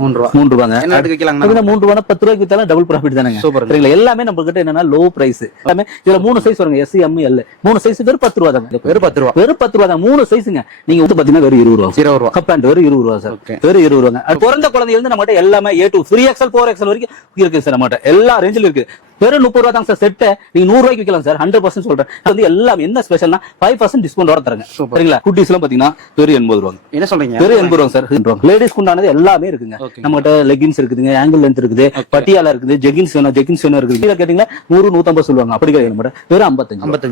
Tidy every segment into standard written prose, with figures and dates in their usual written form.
3 ரூபாங்க. என்ன ரேட்டுக்கு விக்கலாங்க? 3 ரூபானா 10 ரூபாய்க்கு வித்தாலும் டபுள் ப்ராஃபிட் தானங்க. சரிங்களா? எல்லாமே நம்ம கிட்ட என்னன்னா லோ பிரைஸ். எல்லாமே இதுல 3 சைஸ் வருங்க. S M L 3 சைஸ் வெறும் 10 ரூபாய் தாங்க. வெறும் 10 ரூபாய். வெறும் 10 ரூபாய் தான் 3 சைஸ்ங்க. நீங்க வந்து பாத்தீங்கன்னா வெறும் 20 ரூபாய். 20 ரூபாய். கப் பேண்ட் வெறும் 20 ரூபாய் சார். வெறும் 20 ரூபாங்க. அது பிறந்த குழந்தையில இருந்து நம்ம கிட்ட எல்லாமே A to 3XL 4XL வரைக்கும் இருக்கு சார். நம்ம கிட்ட எல்லா ரேஞ்சிலும் இருக்கு. வெறும் 30 ரூபாய் தான் சார் செட். நீங்க 100 ரூபாய்க்கு விக்கலாம் சார். 100% சொல்றேன். அது வந்து எல்லாம் என்ன ஸ்பெஷல்னா 5% டிஸ்கவுண்ட் வர தரங்க. சரிங்களா? குட்டீஸ் எல்லாம் பாத்தீங்கன்னா வெறும் 80 ரூபாய். என்ன சொல்றீங்க? வெறும் 80 ரூபாய் சார். லேடிஸ் குண்டானது எல்லாமே இருக்குங்க. நம்ம கிட்ட லெகின்ஸ் இருக்குதுங்க, ஆங்கிள் லென்த் இருக்குது, பட்டியாலா இருக்குது, ஜெகின்ஸ் வேணும் இருக்குது. கீழ கேட்டீங்கன்னா 100 150 சொல்லுவாங்க. அப்படி கிடையாது. நம்ம வெறும்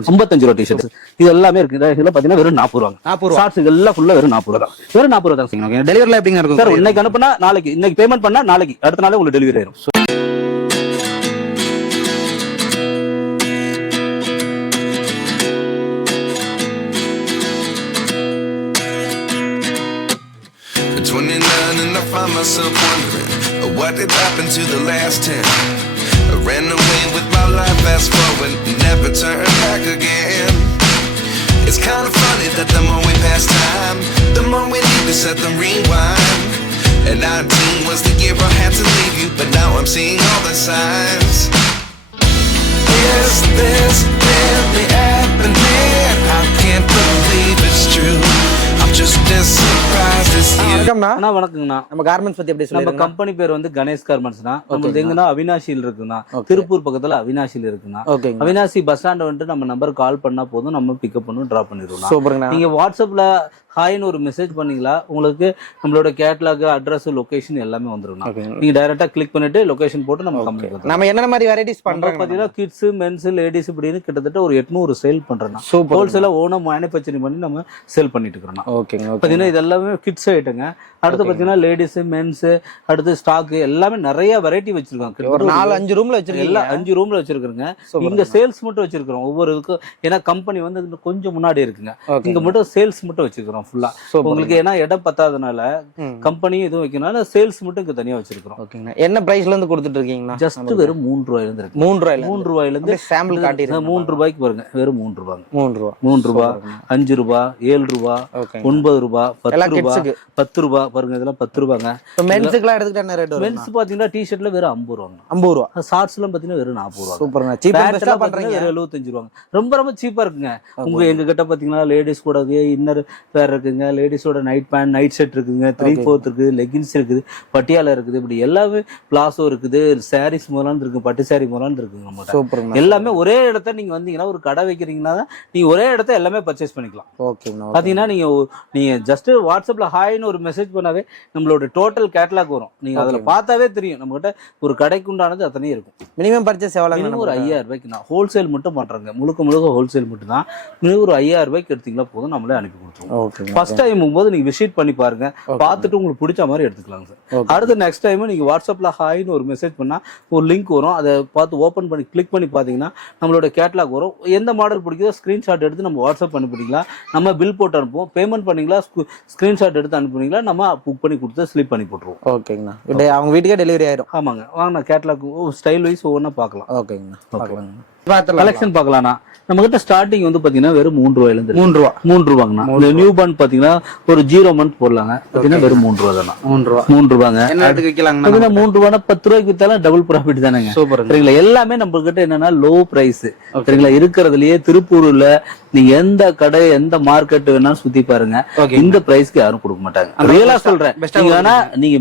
55 ரூபாய் டிஷர்ட் இது எல்லாமே இருக்கு. இதெல்லாம் பாத்தீங்கன்னா வெறும் 40 ரூபாய். ஷார்ட்ஸ் எல்லாம் ஃபுல்லா வெறும் 40 ரூபாய் தான். வெறும் 40 ரூபாய் தான். டெலிவரில எப்படிங்க இருக்கும் சார்? இன்னைக்கு அனுப்புனா நாளைக்கு, இன்னைக்கு பேமெண்ட் பண்ணா நாளைக்கு, அடுத்த நாளே உங்களுக்கு டெலிவரி ஆயிரும். And I find myself wondering what did happen to the last 10. I ran away with my life, fast forward, never turn back again. It's kind of funny that the more we pass time, the more we need to set the rewind. And 19 was the year I had to leave you, but now I'm seeing all the signs. Is this really happening? I can't believe it's true. I'm just as surprised as you. வணக்கம்ண்ணா. நம்ம garments பத்தி எப்படி சொல்லுங்க? நம்ம company பேர் வந்து கணேஷ் கார்மெண்ட்ஸ்னா. நம்மளுக்கு எங்கன்னா அவினாஷியில் இருக்குண்ணா. திருப்பூர் பக்கத்துல அவினாஷியில் இருக்குண்ணா. அவினாஷி பஸ் ஸ்டாண்ட் வந்துட்டு நம்ம நம்பர் கால் பண்ணா போதும், நம்ம பிக்கப் பண்ணி டிராப் பண்ணிடுவோம். நீங்க வாட்ஸ்அப்ல ஹாய்னு ஒரு மெசேஜ் பண்ணீங்களா, உங்களுக்கு நம்மளோட கேட்லாக், அட்ரஸ், லொகேஷன் எல்லாமே வந்துரும். நீங்க டைரக்டா கிளிக் பண்ணிட்டு லொகேஷன் போட்டு நம்ம கம்பெனி நம்ம என்னென்ன மாதிரி வெரைட்டிஸ் பண்றோம் பாத்தீங்கன்னா கிட்ஸ், மென்ஸ், லேடிஸ் இப்படின்னு கிட்டத்தட்ட ஒரு 800 சேல் பண்றோம். ஹோல்சேலா ஓனா மேனுஃபேக்சரிங் பண்ணி நம்ம சேல் பண்ணிட்டு இருக்கிறோம். பாத்தீங்கன்னா இது எல்லாமே கிட்ஸ் ஐட்டங்க. அடுத்து பாத்தீங்கன்னா லேடிஸ், மென்ஸ், அடுத்து ஸ்டாக் எல்லாமே நிறைய வெரைட்டி வச்சிருக்காங்க. ஒரு 4-5 ரூம்ல வச்சிருக்கீங்க. எல்லாம் 5 ரூம்ல வச்சிருக்காங்க. இங்க சேல்ஸ் மட்டும் வச்சிருக்கோம் ஒவ்வொரு இதுக்கும். ஏன்னா கம்பெனி வந்து கொஞ்சம் முன்னாடி இருக்குங்க. இங்க மட்டும் சேல்ஸ் மட்டும் வச்சிருக்கோம் ஃபுல்லா. உங்களுக்கு ஏன்னா இடம் பத்தாதனால கம்பெனி எதுவும் வைக்கனால சேல்ஸ் மட்டும் இங்க தனியா வச்சிருக்கோம். என்ன பிரைஸ்ல இருந்து கொடுத்துட்டு இருக்கீங்க? ஜஸ்ட் வெறும் 3 ரூபாயில இருந்து இருக்கு. 3 ரூபாயில இருந்து சாம்பிள் காட்டிடுங்க. 3 ரூபாய்க்கு பாருங்க. வெறும் 3 ரூபாய். 3 ரூபாய், 5 ரூபாய், 7 ரூபாய், 9 ரூபாய், 10 ரூபாய், 10 ரூபாய் பாருங்க. இதெல்லாம் 10 ரூபாங்க. மென்ஸ்க்குலாம் எடுத்துக்கிட்டா என்ன ரேட் வரும்? மென்ஸ் பாத்தீங்கன்னா டி-ஷர்ட்ல வெறும் 50 ரூபாய். 50 ரூபாய். ஷார்ட்ஸ் எல்லாம் பாத்தீங்கன்னா வெறும் 40 ரூபாய். சூப்பர்ங்க. சீப்பா பெஸ்டா பண்றீங்க. 75 ரூபாய். ரொம்ப ரொம்ப சீப்பா இருக்குங்க. உங்க எங்க கிட்ட பாத்தீங்கன்னா லேடிஸ் கூட இன்னர் வேர் இருக்குங்க, லேடிஸோட நைட் பேண்ட், நைட் செட் இருக்குங்க, 3/4 இருக்குது, லெகின்ஸ் இருக்குது, பட்டியாலா இருக்குது, இப்படி எல்லாமே பிளாசோ இருக்குது, சாரீஸ் முதலாந்து இருக்கு, பட்டு சாரி முதலாந்து இருக்குங்க. நம்ம எல்லாமே ஒரே இடத்த நீங்க வந்தீங்கன்னா, ஒரு கடை வைக்கிறீங்கன்னா நீங்க ஒரே இடத்த எல்லாமே பர்ச்சேஸ் பண்ணிக்கலாம். பாத்தீங்கன்னா நீங்க ஜஸ்ட் வாட்ஸ்அப்ல ஹாய்னு ஒரு மெசேஜ் பண்ணாவே நம்மளோட டோட்டல் கேட்டலாக் வரும். நீங்க அதுல பார்த்தாவே தெரியும் நம்ம கிட்ட ஒரு கடைக்கு உண்டானது அத்தனையும் இருக்கும். மினிமம் பர்ச்சேஸ் எவ்வளவு? மினிமம் ஒரு 5000 ரூபாய்க்கு நான் ஹோல்சேல் மட்டும் பண்றேங்க. முழுக்க ஹோல்சேல் மட்டும் தான். மினிமம் ஒரு 5000 ரூபாய்க்கு எடுத்தீங்களா போதும், நம்மளே அனுப்பி கொடுத்துருவோம். ஃபர்ஸ்ட் டைம் போது நீங்க விசிட் பண்ணி பாருங்க. பார்த்துட்டு உங்களுக்கு பிடிச்ச மாதிரி எடுத்துக்கலாம் சார். அடுத்து நெக்ஸ்ட் டைம் நீங்க வாட்ஸ்அப்ல ஹாய்னு ஒரு மெசேஜ் பண்ணா ஒரு லிங்க் வரும். அதை பார்த்து ஓபன் பண்ணி கிளிக் பண்ணி பாத்தீங்கன்னா நம்மளோட கேட்டலாக் வரும். எந்த மாடல் பிடிக்குதோ ஸ்கிரீன்ஷாட் எடுத்து நம்ம வாட்ஸ்அப் பண்ணிக்கலாம். நம்ம பில் போட்டு அனுப்புவோம். பேமெண்ட் பண்ணீங்களா, ஸ்கிரீன்ஷாட் எடுத்து அனுப்புனீங்களா, நம்ம புக் பண்ணி கொடுத்து ஸ்லிப் பண்ணி போட்டுருவோம். ஓகேங்கண்ணா. அவங்க வீட்டுக்கே டெலிவரி ஆயிரும். ஆமாங்க. வாங்க கேட்டலாக் ஸ்டைல் வைஸ் ஒவ்வொன்றா பார்க்கலாம். ஓகேங்கண்ணா. கலெக்ஷன் பார்க்கலாம்னா நம்ம கிட்ட ஸ்டார்டிங் வந்து பாத்தீங்கன்னா வெறும் 3 ரூபாயில இருந்து 3 ரூபாங்கண்ணா. இந்த நியூ பார்ன் பாத்தீங்கன்னா ஒரு 0 மந்த் போடலாங்க. பாத்தீங்கன்னா வெறும் 3 ரூபாய் தானே. 3 ரூபாங்க. என்ன ரேட்டுக்கு விக்கலாங்க? 3 ரூபாய் 10 ரூபாய்க்கு வித்தாலும் டபுள் ப்ராஃபிட் தானேங்க. சரிங்களா? எல்லாமே நம்ம கிட்ட என்னன்னா லோ பிரைஸ். சரிங்களா? இருக்கிறதுலயே திருப்பூர்ல நீங்க எந்த கடை, எந்த மார்க்கெட் வேணாலும் சுத்தி பாருங்க. இந்த பிரைஸ்க்கு யாரும் கொடுக்க மாட்டாங்க. ரியலா சொல்றேன். ஆனா நீங்க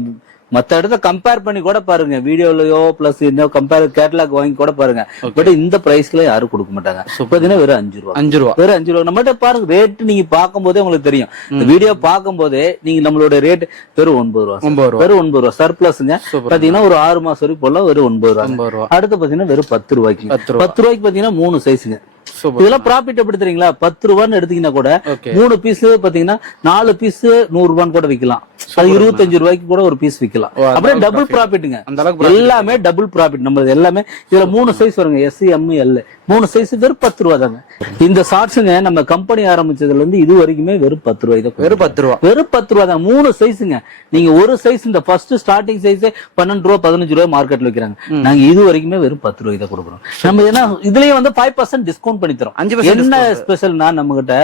மத்த இடத்த கம்பேர் பண்ணி கூட பாருங்க. வீடியோலயோ பிளஸ் இன்னும் கம்பேர் கேட்டலாக் வாங்கி கூட பாருங்க. பட் இந்த பிரைஸ்ல யாரும் கொடுக்க மாட்டாங்க. பாத்தீங்கன்னா வெறும் 5 ரூபாய். 5 ரூபாய். வெறும் 5 ரூபாய். நம்மகிட்ட பாருங்க ரேட் நீங்க பார்க்கும் போதே உங்களுக்கு தெரியும். இந்த வீடியோ பார்க்கும் போதே நீங்க நம்மளோட ரேட் வெறும் 9 ரூபாய். வெறும் 9 ரூபாய். சர்ப்ளஸ்ங்க. பாத்தீங்கன்னா ஒரு 6 மாசம் வரைக்கும் போடலாம். வெறும் 9 ரூபாய். அடுத்து பாத்தீங்கன்னா வெறும் 10 ரூபாய்க்கு. 10 ரூபாய்க்கு பாத்தீங்கன்னா 3 சைஸுங்க. இதெல்லாம் ப்ராஃபிட் எப்படி தெரியுங்களா? 10 ரூபான்னு எடுத்தீங்கன்னா கூட 3 பீஸ் பாத்தீங்கன்னா 4 பீஸ் 100 ரூபான்னு கூட விக்கலாம். அது 25 ரூபாய்க்கு கூட ஒரு பீஸ் விக்கலாம். அப்படியே டபுள் ப்ராஃபிட்டுங்க. எல்லாமே டபுள் ப்ராஃபிட். நம்ம எல்லாமே இதுல 3 சைஸ் வருங்க. S M L 3 சைஸ் வெறும் 10 ரூபாய் தாங்க. இந்த ஷார்ட்ஸுங்க நம்ம கம்பெனி ஆரம்பிச்சதுல இருந்து இது வரைக்குமே வெறும் 10 ரூபாய் தான். வெறும் 10 ரூபாய். வெறும் 10 ரூபாய் தான். 3 சைஸுங்க. நீங்க ஒரு சைஸ் இந்த ஃபர்ஸ்ட் ஸ்டார்டிங் சைஸ் 12 ரூபாய் 15 ரூபாய் மார்க்கெட்ல விக்கிறாங்க. நாங்க இது வரைக்குமே வெறும் 10 ரூபாய் தான் கொடுக்குறோம். நம்ம ஏன்னா இதுலயே வந்து 5% டிஸ்கவுண்ட் பண்ணி தரோம். 5% என்ன ஸ்பெஷல்னா நம்ம கிட்ட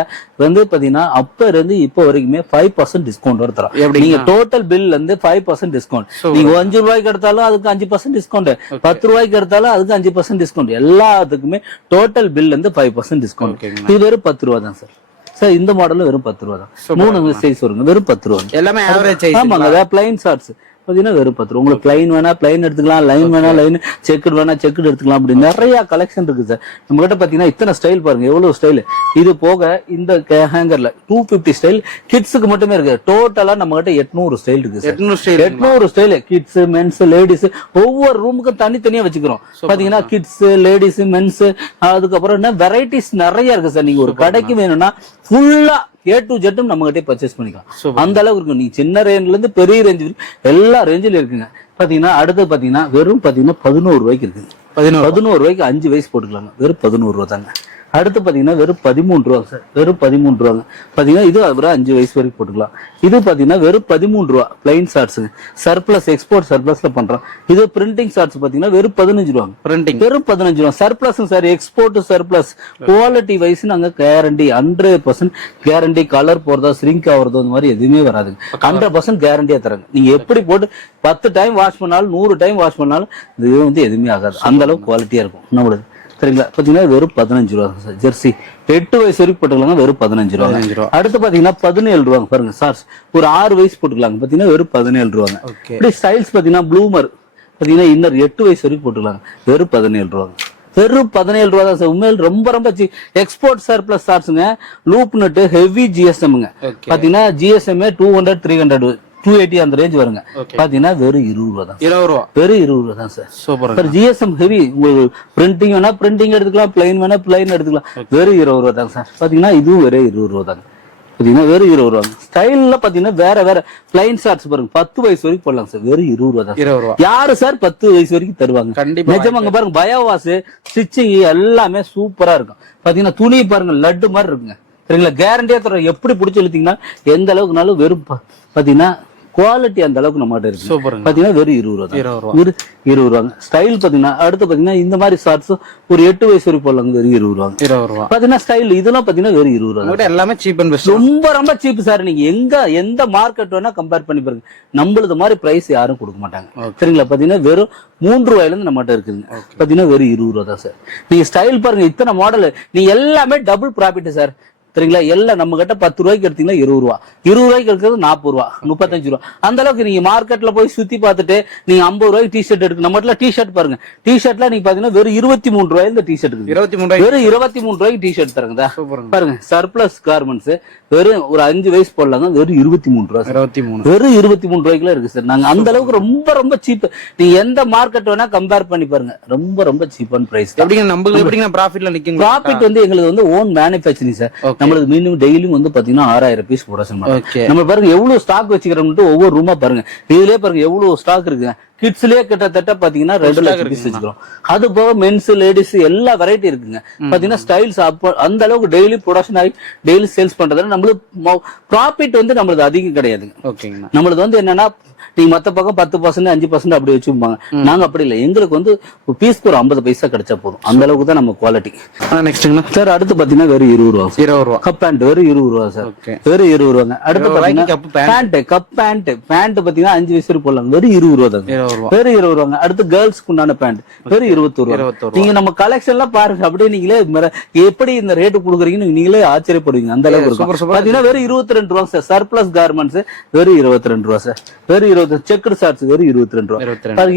வந்து பாத்தீங்கன்னா அப்ப இருந்து இப்போ வரைக்குமே 5% டிஸ்கவுண்ட் வர தரோம். நீங்க டோட்டல் பில் வந்து 5% டிஸ்கவுண்ட். நீங்க 5 ரூபாய்க்கு எடுத்தாலும் அதுக்கு 5% டிஸ்கவுண்ட், 10 ரூபாய்க்கு எடுத்தாலும் அதுக்கு 5% டிஸ்கவுண்ட். எல்லாத்துக்குமே டோட்டல் பில் வந்து 5% டிஸ்கவுண்ட். இது வெறும் 10 ரூபா தான் சார். சார் இந்த மாடல் வெறும் 10 ரூபா தான். 3 சைஸ் வருங்க, வெறும் 10 ரூபா. எல்லாமே ஆவரேஜ் சைஸ். ஆமாங்க, அதாவது பிளைன் ஷார்ட்ஸ் பாத்தீங்கன்னா வெறும் 10 ரூபா. உங்களுக்கு பிளைன் வேணா பிளைன் எடுத்துக்கலாம், லைன் வேணா லைன், செக்குடு வேணா செக்குடு எடுத்துக்கலாம். அப்படி நிறைய கலெக்ஷன் இருக்கு சார் நம்ம கிட்ட. பாத்தீங்கன்னா இத்தனை ஸ்டைல் பாருங்க, எவ்வளவு ஸ்டைல். இது போக இந்த ஹேங்கர்ல 250 ஸ்டைல் கிட்ஸுக்கு மட்டுமே இருக்கு. டோட்டலா நம்ம கிட்ட 800 ஸ்டைல் இருக்கு சார். 800 ஸ்டைல் கிட்ஸ், மென்ஸ், லேடிஸ், ஒவ்வொரு ரூமுக்கும் தனித்தனியா வச்சுக்கிறோம். பாத்தீங்கன்னா கிட்ஸ், லேடிஸ், மென்ஸ், அதுக்கப்புறம் என்ன வெரைட்டிஸ் நிறைய இருக்கு சார். நீங்க ஒரு கடைக்கு வேணும்னா ஃபுல்லா A to Z நம்ம கிட்டே பர்ச்சேஸ் பண்ணிக்கலாம். அந்த அளவுக்கு இருக்கும். நீ சின்ன ரேஞ்சில இருந்து பெரிய ரேஞ்ச் எல்லா ரேஞ்சிலும் இருக்குங்க. பாத்தீங்கன்னா அடுத்து பாத்தீங்கன்னா வெறும் பாத்தீங்கன்னா 11 ரூபாய்க்கு இருக்குங்க. 11 ரூபாய்க்கு 5 வயசு போட்டுக்கலாங்க. வெறும் 11 ரூபா தாங்க. அடுத்து பாத்தீங்கன்னா வெறும் 13 ரூபா சார். வெறும் 13 ரூபாங்க. பாத்தீங்கன்னா இது அப்புறம் 5 வயசு வரைக்கும் போட்டுக்கலாம். இது பாத்தீங்கன்னா வெறும் 13 ரூபா பிளைன் ஷார்ட்ஸுங்க. சர்ப்ளஸ், எக்ஸ்போர்ட் சர்ப்ளஸ்ல பண்றோம். இது பிரிண்டிங் ஷார்ட்ஸ் பாத்தீங்கன்னா வெறும் 15 ரூபாங்க. பிரிண்டிங் வெறும் 15 ரூபா. Surplus sir, export surplus quality wise நாங்க கேரண்டி 100% கேரண்டி. கலர் போறதோ ஸ்ரிங்க் ஆகுறதோ இந்த மாதிரி எதுவுமே வராதுங்க. 100% கேரண்டியா தராங்க. நீங்க எப்படி போட்டு 10 டைம் வாஷ் பண்ணாலும் 100 டைம் வாஷ் பண்ணாலும் இது வந்து எதுவுமே ஆகாது. அந்த அளவுக்கு குவாலிட்டியா இருக்கும் நம்மளுக்கு. சரிங்களா? பாத்தீங்கன்னா வெறும் 15 ரூபா சார். ஜெர்சி 8 வயசு வரைக்கும் போட்டுக்கலாங்க. வெறும் 15 ரூபா. அடுத்து பாத்தீங்கன்னா 17 ரூபாங்க. பாருங்க சார்ஸ் ஒரு 6 வயசு போட்டுக்கலாங்க. பாத்தீங்கன்னா வெறும் 17 ரூபாங்க. இப்படி ஸ்டைல்ஸ் பாத்தீங்கன்னா ப்ளூமர் பாத்தீங்கன்னா இன்னர் 8 வயசு வரைக்கும் போட்டுக்கலாங்க. வெறும் 17 ரூபாங்க. வெறும் 17 ரூபா தான் சார். உண்மையில் ரொம்ப ரொம்ப எக்ஸ்போர்ட் சர்ப்ளஸ் ஷார்ட்ஸுங்க. லூப் நட்டு ஹெவி ஜிஎஸ்எம்ங்க. பாத்தீங்கன்னா ஜிஎஸ்எம் 200, 300, 280 அந்த ரேஞ்ச் வருங்க. பாத்தீங்கன்னா வெறும் 20 ரூபா தான். 20 ரூபா. வெறும் 20 ரூபா தான் சார். சூப்பர். GSM heavy. உங்களுக்கு பிரிண்டிங் வேணா பிரிண்டிங் எடுத்துக்கலாம், பிளைன் வேணா பிளைன் எடுத்துக்கலாம். வெறும் 20 ரூபா தான் சார். பாத்தீங்கன்னா இதுவும் வெறும் 20 ரூபா தாங்க. பாத்தீங்கன்னா வெறும் 20 ரூபா. ஸ்டைல்ல பாத்தீங்கன்னா வேற வேற பிளைன் ஷார்ட்ஸ் பாருங்க 10 வயசு வரைக்கும் போடலாம் சார். வெறும் 20 ரூபா தான். 20 ரூபா. யாரு சார் 10 வயசு வரைக்கும் தருவாங்க? கண்டிப்பா நிஜமாங்க. பாருங்க பயோவாஸ், ஸ்டிச்சிங் எல்லாமே சூப்பரா இருக்கும். பாத்தீங்கன்னா துணி பாருங்க லட்டு மாதிரி இருக்குங்க. சரிங்களா? கேரண்டியா தரோம். எப்படி பிடிச்சி இழுத்தீங்கன்னா எந்த அளவுக்குனாலும் வெறும் பாத்தீங்கன்னா குவாலிட்டி அந்த அளவுக்கு நம்ம கிட்ட இருக்கு. பாத்தீங்கன்னா வெறும் 20 ரூபா தான். 20 ரூபாங்க. ஸ்டைல் பாத்தீங்கன்னா அடுத்து பாத்தீங்கன்னா இந்த மாதிரி ஷார்ட்ஸ் ஒரு 8 வயசு வரைக்கும் போடலாம். வெறும் 20 ரூபாங்க. 20 ரூபா. பாத்தீங்கன்னா ஸ்டைல் இதெல்லாம் பாத்தீங்கன்னா வெறும் 20 ரூபா. எல்லாமே சீப் அண்ட் பெஸ்ட். ரொம்ப ரொம்ப சீப் சார். நீங்க எந்த மார்க்கெட் வேணா கம்பேர் பண்ணி பாருங்க. நம்மளது மாதிரி பிரைஸ் யாரும் கொடுக்க மாட்டாங்க. சரிங்களா? பாத்தீங்கன்னா வெறும் 3 ரூபாயில இருந்து நம்ம கிட்ட இருக்குங்க. பாத்தீங்கன்னா வெறும் 20 ரூபா தான் சார். நீங்க ஸ்டைல் பாருங்க, இத்தனை மாடல். நீங்க எல்லாமே டபுள் ப்ராஃபிட் சார். சரிங்களா? எல்லாம் நம்ம கிட்ட 10 ரூபாய்க்கு எடுத்தீங்கன்னா 20 ரூபா, 20 ரூபாய்க்கு எடுக்கிறது 40 ரூபா, 35 ரூபா. அந்த அளவுக்கு நீங்க மார்க்கெட்ல போய் சுத்தி பார்த்துட்டு நீங்க 50 ரூபாய்க்கு டிஷர்ட் எடுக்க. நம்ம கிட்ட டிஷர்ட் பாருங்க. டிஷர்ட்ல நீங்க பாத்தீங்கன்னா வெறும் 23 ரூபாயில இந்த டிஷர்ட் இருக்கு. 23 வெறும் 23 ரூபாய்க்கு டிஷர்ட் தரங்க. பாருங்க சர்ப்ளஸ் கார்மெண்ட்ஸ் வெறும் ஒரு 5 வயசு போடலாங்க. வெறும் 23 ரூபா. 23 வெறும் 23 ரூபாய்க்குல இருக்கு சார். நாங்க அந்த அளவுக்கு ரொம்ப ரொம்ப சீப். நீங்க எந்த மார்க்கெட் வேணா கம்பேர் பண்ணி பாருங்க. ரொம்ப ரொம்ப சீப்பான பிரைஸ். எப்படிங்க நம்ம எப்படிங்க ப்ராஃபிட்ல நிக்குங்க? ப்ராஃபிட் வந்து எங்களுக்கு வந்து ஓன் மேனுஃபேக்சரிங் சார். நம்மளுக்கு மினிமம் டெய்லியும் வந்து பாத்தீங்கன்னா 6000 பீஸ் ப்ரொடக்ஷன் பண்ணுவோம். நம்ம பாருங்க எவ்வளவு ஸ்டாக் வச்சுக்கிறோம்னு ஒவ்வொரு ரூமா பாருங்க. இதுலயே பாருங்க எவ்வளவு ஸ்டாக் இருக்குங்க. கிட்ஸ்லயே கிட்டத்தட்ட பாத்தீங்கன்னா 2 லட்சம் பீஸ் வச்சுக்கிறோம். அது போக மென்ஸ், லேடிஸ் எல்லா வெரைட்டி இருக்குங்க. பாத்தீங்கன்னா ஸ்டைல்ஸ் அந்த அளவுக்கு டெய்லி ப்ரொடக்ஷன் ஆகி டெய்லி சேல்ஸ் பண்றதுல நம்மளுக்கு ப்ராஃபிட் வந்து நம்மளுக்கு அதிகம் கிடையாதுங்க. நம்மளுக்கு வந்து என்னன்னா நீங்க மத்த பக்கம் 10%, 5% அப்படி வச்சுப்பாங்க. நாங்க அப்படி இல்லை. எங்களுக்கு வந்து பீஸ்க்கு ஒரு 50 பைசா கிடைச்சா போதும். அந்த அளவுக்கு தான் நம்ம குவாலிட்டி. நெக்ஸ்ட் சார் அடுத்து பாத்தீங்கன்னா வெறும் 20 ரூபா. 20 ரூபா. கப் பேண்ட் வெறும் 20 ரூபா சார். வெறும் 20 ரூபாங்க. அடுத்து பாத்தீங்கன்னா கப் பேண்ட் பாத்தீங்கன்னா 5 வயசு வரைக்கும் போடலாம். வெறும் 20 ரூபா தான். வெறும் 20 ரூபாங்க. அடுத்து கேர்ள்ஸ்க்கு உண்டான பேண்ட் வெறும் 21 ரூபா. நீங்க நம்ம கலெக்ஷன் எல்லாம் பாருங்க. அப்படியே நீங்களே எப்படி இந்த ரேட்டு கொடுக்குறீங்கன்னு நீங்களே ஆச்சரியப்படுவீங்க. அந்த அளவுக்கு இருக்கும். பாத்தீங்கன்னா வெறும் 22 ரூபா சார். சர்ப்ளஸ் கார்மெண்ட்ஸ் வெறும் 22 ரூபா சார். வெறும் செக்குடு ஷார்ட்ஸ் வெறும் 22 ரூபா.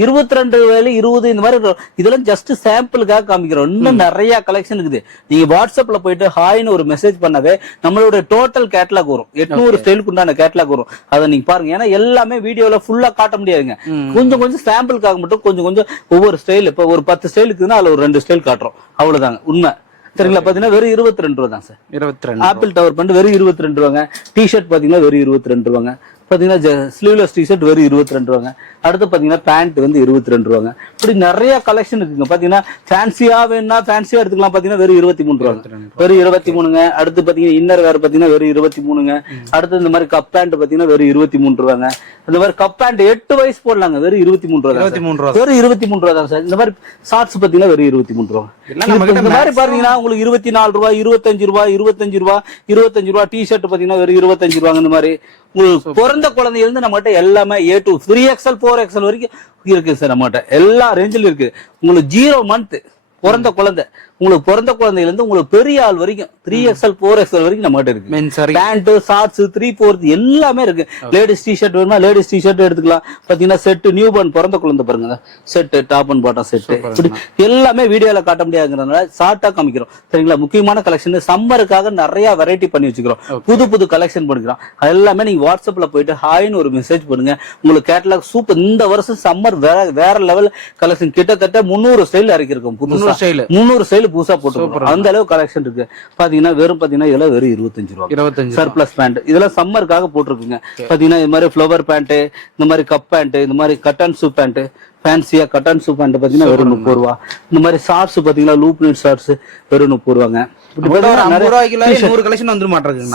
22 வேலை 20 இந்த மாதிரி. இதெல்லாம் ஜஸ்ட் சாம்பிளுக்காக காமிக்கிறோம். இன்னும் நிறைய கலெக்ஷன் இருக்குது. நீங்க வாட்ஸ்அப்ல போயிட்டு ஹாய்னு ஒரு மெசேஜ் பண்ணவே நம்மளோட டோட்டல் கேட்டலாக் வரும். 800 ஸ்டைலுக்கு உண்டான கேட்டலாக் வரும். அதை நீங்க பாருங்க. ஏன்னா எல்லாமே வீடியோல ஃபுல்லா காட்ட முடியாதுங்க. கொஞ்சம் கொஞ்சம் சாம்பிளுக்காக மட்டும் கொஞ்சம் கொஞ்சம் ஒவ்வொரு ஸ்டைல். இப்ப ஒரு 10 ஸ்டைல் இருக்குன்னா அதுல ஒரு 2 ஸ்டைல் காட்டுறோம். அவ்வளவுதாங்க உண்மை. சரிங்களா? பாத்தீங்கன்னா வெறும் 22 ரூபா தான் சார். 22 ஆப்பிள் டவர் பண்ணி வெறும் 22 ரூபாங்க. டிஷர்ட் பாத்தீங்கன்னா வெறும் 22 ரூபாங்க. பாத்தீங்கன்னா ஸ்லீவ்லெஸ் டிஷர்ட் வெறும் 22 ரூபாங்க. அடுத்து பாத்தீங்கன்னா பேண்ட் வந்து 22 ரூபாங்க. இப்படி நிறைய கலெக்ஷன் இருக்குங்க. பாத்தீங்கன்னா ஃபேன்சியா வேணும்னா ஃபேன்சியா எடுத்துக்கலாம். பாத்தீங்கன்னா வெறும் 23 ரூபாங்க. வெறும் 23ங்க. அடுத்து பாத்தீங்கன்னா இன்னர் வேர் பாத்தீங்கன்னா வெறும் 23ங்க. அடுத்து இந்த மாதிரி கப் பேண்ட் பாத்தீங்கன்னா வெறும் 23 ரூபாங்க. இந்த மாதிரி கப் பேண்ட் 8 வயசு போடலாங்க. வெறும் 23 ரூபா. வெறும் 23 ரூபா தான் சார். இந்த மாதிரி ஷார்ட்ஸ் பாத்தீங்கன்னா வெறும் 23 ரூபா. இந்த மாதிரி பாத்தீங்கன்னா உங்களுக்கு 24 ரூபா, 25 ரூபா, 25 ரூபா, 25 ரூபா. டி ஷர்ட் பாத்தீங்கன்னா வெறும் 25 ரூபாங்க. இந்த மாதிரி உங்களுக்கு பிறந்த குழந்தையில இருந்து நம்மகிட்ட எல்லாமே A to 3XL 4XL வரைக்கும் இருக்கு சார். நம்மகிட்ட எல்லா ரேஞ்சிலும் இருக்கு. உங்களுக்கு 0 மந்த் பிறந்த குழந்தை, உங்களுக்கு பிறந்த குழந்தையில இருந்து உங்களுக்கு பெரிய ஆள் வரைக்கும் 3XL 4XL வரைக்கும் நம்ம கிட்ட இருக்கு. பேண்ட், ஷார்ட்ஸ், 3/4 எல்லாமே இருக்கு. லேடிஸ் டி-ஷர்ட் வேணுமா லேடிஸ் டி-ஷர்ட் எடுத்துக்கலாம். பாத்தீங்கன்னா செட் நியூ பார்ன் பிறந்த குழந்தை பாருங்க, set top and bottom set இப்படி எல்லாமே வீடியோல காட்ட முடியாதுங்கிறதுனால ஷார்ட்டா காமிக்கிறோம். சரிங்களா? முக்கியமான கலெக்ஷன் சம்மருக்காக நிறைய வெரைட்டி பண்ணி வச்சுக்கிறோம். புது புது கலெக்ஷன் பண்ணிக்கிறோம். எல்லாமே நீங்க வாட்ஸ்அப்ல போயிட்டு ஹாய்னு ஒரு மெசேஜ் பண்ணுங்க. உங்களுக்கு கேட்டலாக் சூப்பர். இந்த வருஷம் சம்மர் வேற லெவல் கலெக்ஷன் கிட்டத்தட்ட 300 ஸ்டைல் இறக்கிருக்கோம். புதுசா 300 ஸ்டைல் புதுசா போட்டு அந்த அளவு கலெக்ஷன் இருக்கு. பாத்தீங்கன்னா வெறும் பாத்தீங்கன்னா இதெல்லாம் வெறும் 25 ரூபா. சர்ப்ளஸ் பேண்ட் இதெல்லாம் சம்மருக்காக போட்டிருக்குங்க. பாத்தீங்கன்னா இது மாதிரி ஃபிளவர் பேண்ட், இந்த மாதிரி கப் பேண்ட், இந்த மாதிரி கட்டன் சூப் பேண்ட், ஃபேன்சியா கட்டன் சூப் பேண்ட் பாத்தீங்கன்னா வெறும் 30 ரூபா. இந்த மாதிரி ஷார்ட்ஸ் பாத்தீங்கன்னா லூப் நீட் ஷார்ட்ஸ் வெறும் 30 ரூபாங்க.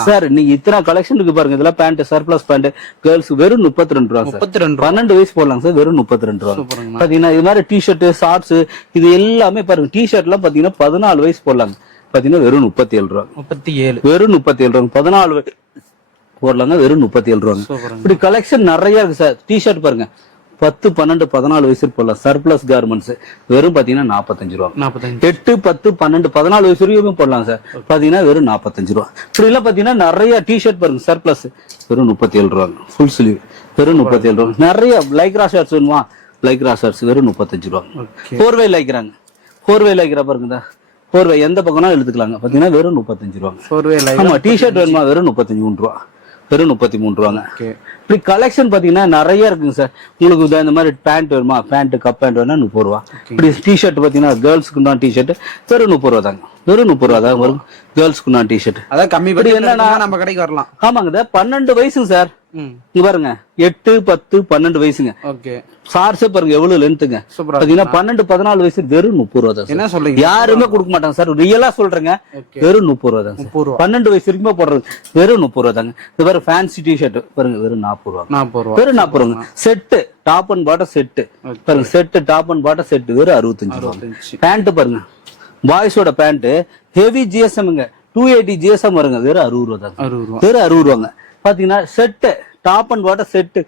சார் நீங்க இத்தனை கலெக்ஷன் இருக்கு பாருங்க. இதெல்லாம் பேண்ட், சர்ப்ளஸ் பேண்ட் கேர்ள்ஸ் வெறும் 32 ரூபா. 12 வயசு போடலாம் சார். வெறும் 32 ரூபா. பாத்தீங்கன்னா இது மாதிரி டி ஷர்ட், ஷார்ட்ஸ் இது எல்லாமே பாருங்க. டி ஷர்ட் எல்லாம் பாத்தீங்கன்னா 14 வயசு போடலாங்க. பாத்தீங்கன்னா வெறும் 37 ரூபா. 37 வெறும் 37 ரூபா. 14 போடலாங்க. வெறும் 37 ரூபாங்க. இப்படி கலெக்ஷன் நிறைய இருக்கு சார். டி ஷர்ட் பாருங்க 10, 12, 14 வயசு போடலாம். சர்ப்ளஸ் கார்மெண்ட்ஸ் வெறும் பாத்தீங்கன்னா 45 ரூபா. 8, 10, 12, 14 வயசு வரைக்கும் போடலாம் சார். பாத்தீங்கன்னா வெறும் 45 ரூபா. இப்படி எல்லாம் பாத்தீங்கன்னா நிறைய டி ஷர்ட் பாருங்க. சர்ப்ளஸ் வெறும் 37 ரூபா. ஃபுல் ஸ்லீவ் வெறும் 37 ரூபா. நிறைய லைக்ரா ஷர்ட்ஸ் வேணுமா லைக்ரா ஷர்ட்ஸ் வெறும் 35 ரூபா. 4-வே லைக்ராங்க. 4-வே லைக்ரா பாருங்க. 4-வே எந்த பக்கம்னா எடுத்துக்கலாங்க. பாத்தீங்கன்னா வெறும் 35 ரூபா. 4-வே ஆமா. டி ஷர்ட் வேணுமா வெறும் 33 ரூபா. வெறும் 33 ரூபாங்க. இப்படி கலெக்ஷன் பாத்தீங்கன்னா நிறைய இருக்குங்க சார். உங்களுக்கு இந்த மாதிரி பேண்ட் வேணுமா பேண்ட், கப் பேண்ட் வேணா 30 ரூபா. இப்படி டி ஷர்ட் பாத்தீங்கன்னா கேர்ள்ஸ்க்கு தான் டி ஷர்ட் வெறும் 30 ரூபா தாங்க. வெறும் 30 ரூபா தான் வரும் கேர்ள்ஸ்க்கு நான் டி ஷர்ட். அதான் கம்மி படி என்னன்னா நம்ம கடைக்கு வரலாம். ஆமாங்க. 12 வயசுங்க சார். இங்க பாருங்க 8, 10, 12 வயசுங்க. சார்ஸே பாருங்க எவ்வளவு லென்த்துங்க. பாத்தீங்கன்னா 12, 14 வயசு வெறும் 30 ரூபா தான். என்ன சொல்றீங்க? யாருமே கொடுக்க மாட்டாங்க சார். ரியலா சொல்றேங்க. வெறும் 30 ரூபா தான். 12 வயசு வரைக்கும் போடுறது வெறும் 30 ரூபா தாங்க. இது பாரு ஃபேன்சி டி ஷர்ட் பாருங்க வெறும் 40 ரூபா. வெறும் 40 ரூபா. Set top and bottom set பாருங்க. Set top and bottom set வெறும் 65 ரூபா. பேண்ட் பாருங்க பாய்ஸோட பேண்ட் ஹெவி ஜிஎஸ்எம்ங்க 280 ஜிஎஸ்எம் வருங்க. வெறும் 60 ரூபா தான். வெறும் 60 ரூபாங்க. பாத்தீங்கன்னா set top and bottom set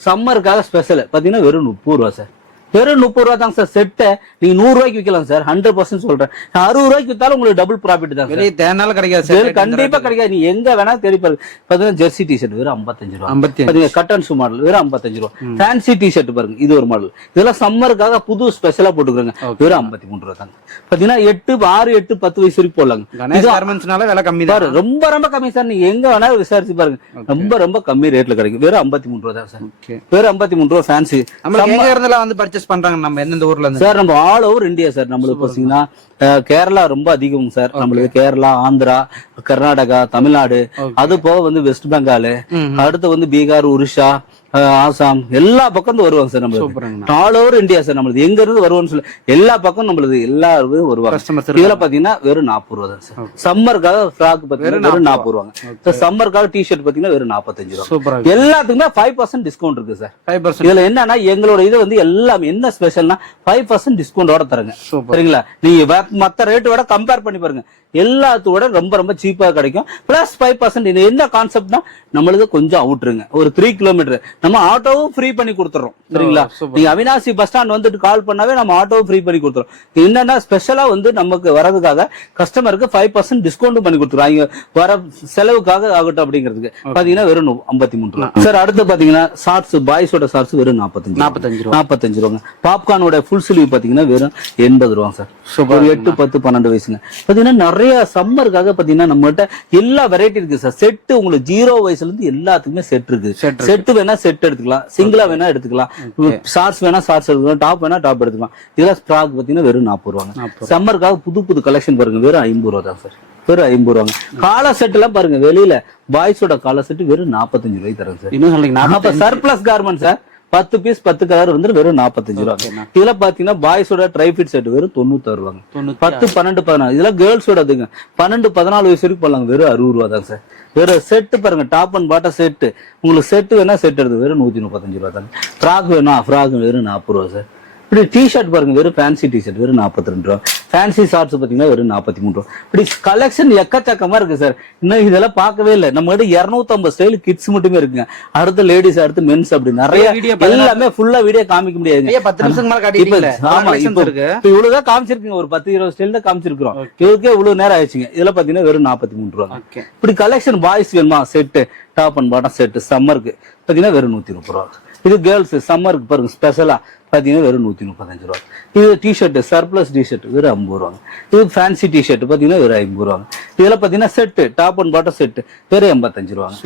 சம்மருக்காக ஸ்பெஷல் பாத்தீங்கன்னா வெறும் 30 ரூபா சார். வெறும் 30 ரூபா தாங்க சார். செட்டை நீங்க 100 ரூபாய்க்கு விற்கலாம் சார். 100% சொல்றேன். 60 ரூபாய்க்கு வித்தாலும் உங்களுக்கு டபுள் ப்ராஃபிட் தான். தேனால கிடைக்காது. கண்டிப்பா கிடைக்காது. நீ எங்க வேணா தேடி பாருங்க. பாத்தீங்கன்னா ஜெர்சி டி ஷர்ட் வெறும் 55 ரூபா. பாத்தீங்கன்னா கட்டன் ஷூ மாடல் வெறும் 55 ரூபா. ஃபேன்சி டி ஷர்ட் பாருங்க. இது ஒரு மாடல். இதெல்லாம் சம்மருக்காக புது ஸ்பெஷலா போட்டுக்கிறாங்க. வெறும் 53 ரூபா தாங்க. பாத்தீங்கன்னா 6, 8, 10 வயசு வரைக்கும் போடலாங்க. விலை கம்மி தான். ரொம்ப ரொம்ப கம்மி சார். நீங்க எங்க வேணாலும் விசாரிச்சு பாருங்க. ரொம்ப ரொம்ப கம்மி ரேட்ல கிடைக்கும். வெறும் 53 ரூபா தான் சார். வெறும் 53 ரூபா ஃபேன்சி. எங்க இருந்தெல்லாம் வந்து பர்ச்சேஸ் பண்றாங்க. நம்ம எந்தெந்த ஊர்ல இருந்து சார்? நம்ம ஆல் ஓவர் இந்தியா சார். நம்மளுக்கு பாத்தீங்கன்னா கேரளா ரொம்ப அதிகம் சார். நம்மளுக்கு கேரளா, ஆந்திரா, கர்நாடகா, தமிழ்நாடு, அது போக வந்து வெஸ்ட் பெங்கால், அடுத்து வந்து பீகார், ஒரிஷா, ஆசாம் எல்லா பக்கம் வருவாங்க சார். நம்மளுக்கு ஆல் ஓவர் இந்தியா சார். நம்மளுக்கு எங்க இருந்து வருவோம்னு சொல்ல எல்லா பக்கம் நம்மளுக்கு எல்லாரும் வருவாங்க. இதுல பாத்தீங்கன்னா வெறும் 40 ரூபா தான் சார். சம்மருக்காக ஃப்ராக் பாத்தீங்கன்னா வெறும் 40 ரூபாங்க. சம்மருக்காக டி ஷர்ட் பாத்தீங்கன்னா வெறும் 45 ரூபா. எல்லாத்துக்குமே 5% டிஸ்கவுண்ட் இருக்கு சார். 5%. இதுல என்னன்னா எங்களோட இது வந்து எல்லாமே என்ன ஸ்பெஷல்னா 5% டிஸ்கவுண்டோட தரங்க. சரிங்களா? நீங்க மத்த ரேட்டோட கம்பேர் பண்ணி பாருங்க. எல்லாத்தோட ரொம்ப ரொம்ப சீப்பா கிடைக்கும். பிளஸ் 5% இது என்ன கான்செப்ட்னா நம்மளுக்கு கொஞ்சம் அவுட்ருங்க. ஒரு 3 கிலோமீட்டர் நம்ம ஆட்டோவும் ஃப்ரீ பண்ணி கொடுத்துறோம். சரிங்களா? நீங்க அவினாசி பஸ் ஸ்டாண்ட் வந்துட்டு கால் பண்ணாவே நம்ம ஆட்டோவும் ஃப்ரீ பண்ணி கொடுத்துறோம். என்னன்னா ஸ்பெஷலா வந்து நமக்கு வரதுக்காக கஸ்டமருக்கு 5% டிஸ்கவுண்ட் பண்ணி கொடுத்துருவாங்க. வர செலவுக்காக ஆகட்டும் அப்படிங்கிறதுக்கு பாத்தீங்கன்னா வெறும் 53 ரூபா சார். அடுத்து பாத்தீங்கன்னா ஷார்ட்ஸ் பாய்ஸோட ஷார்ட்ஸ் வெறும் 45 ரூபாங்க. பாப்கார்னோட ஃபுல் ஸ்லீவ் பாத்தீங்கன்னா வெறும் 80 ரூபா சார். 8, 10, 12 வயசுங்க. பாத்தீங்கன்னா நிறைய சம்மருக்காக பாத்தீங்கன்னா நம்மகிட்ட எல்லா வெரைட்டி இருக்கு சார். செட் உங்களுக்கு 0 வயசுல இருந்து எல்லாத்துக்குமே செட் இருக்கு. செட் வேணா செட் எடுத்துக்கலாம், சிங்கிளா வேணா எடுத்துக்கலாம், ஷார்ட்ஸ் வேணா ஷார்ட்ஸ் எடுத்துக்கலாம், டாப் வேணா டாப் எடுத்துக்கலாம். இதெல்லாம் ஸ்டாக் பாத்தீங்கன்னா வெறும் 40 ரூபாங்க. சம்மருக்காக புது புது கலெக்ஷன் பாருங்க வெறும் 50 ரூபா தான் சார். வெறும் 50 ரூபாங்க. காலர் செட் எல்லாம் பாருங்க, வெளியில பாய்ஸோட காலர் செட் வெறும் 45 ரூபாய்க்கு தரேன் சார். இன்னும் சொல்றீங்க surplus garment sir, 10 piece 10 colour வந்து வெறும் 45 ரூபா. இதுல பாத்தீங்கன்னா பாய்ஸோட ட்ரைஃபிட் செட் வெறும் 96 ரூபாங்க. 10, 12, 14 இதெல்லாம் கேர்ள்ஸோட அதுங்க. 12, 14 வயசு வரைக்கும் போடலாங்க. வெறும் 60 ரூபா தான் சார். வெறும் செட்டு பாருங்க, டாப் அண்ட் பாட்டம் செட்டு. உங்களுக்கு செட்டு வேணா செட் எடுத்து வெறும் 135 ரூபா தாங்க. ஃப்ராக் வேணா ஃப்ராக் வெறும் 40 ரூபா சார். இப்படி டிஷர்ட் பாருங்க, வெறும் ஃபேன்சி டிஷர்ட் வெறும் 42 ரூபா. ஃபேன்சி ஷார்ட்ஸ் பாத்தீங்கன்னா வெறும் 43 ரூபா. இப்படி கலெக்ஷன் எக்கச்சக்கமா இருக்கு சார். இன்னும் இதெல்லாம் பார்க்கவே இல்லை. நம்ம கிட்ட 250 ஸ்டைல் கிட்ஸ் மட்டுமே இருக்குங்க. அடுத்து லேடிஸ், அடுத்து மென்ஸ், அப்படி நிறைய எல்லாமே ஃபுல்லா வீடியோ காமிக்க முடியாது. 10 நிமிஷம் மேல காட்டிட்டீங்களே. ஆமா, இப்ப இவ்வளவுதான் காமிச்சிருக்கீங்க. ஒரு 10, 20 ஸ்டைல் தான் காமிச்சிருக்கிறோம். இதுக்கே இவ்வளவு நேரம் ஆயிடுச்சுங்க. இதுல பாத்தீங்கன்னா வெறும் 43 ரூபா. இப்படி கலெக்ஷன் பாய்ஸ் வேணுமா set, top and bottom set சம்மருக்கு பாத்தீங்கன்னா வெறும் 130 ரூபா. இது கேர்ள்ஸ் சம்மருக்கு பாருங்க ஸ்பெஷலா பாத்தீங்கன்னா வெறும் 135 ரூபா. இது டிஷர்ட் சர்ப்ளஸ் டிஷர்ட் வெறும் 50 ரூபாங்க. இது ஃபேன்சி டிஷர்ட் பாத்தீங்கன்னா வெறும் 50 ரூபாங்க. இதுல பாத்தீங்கன்னா set top and bottom set வெறும் 85 ரூபாங்க.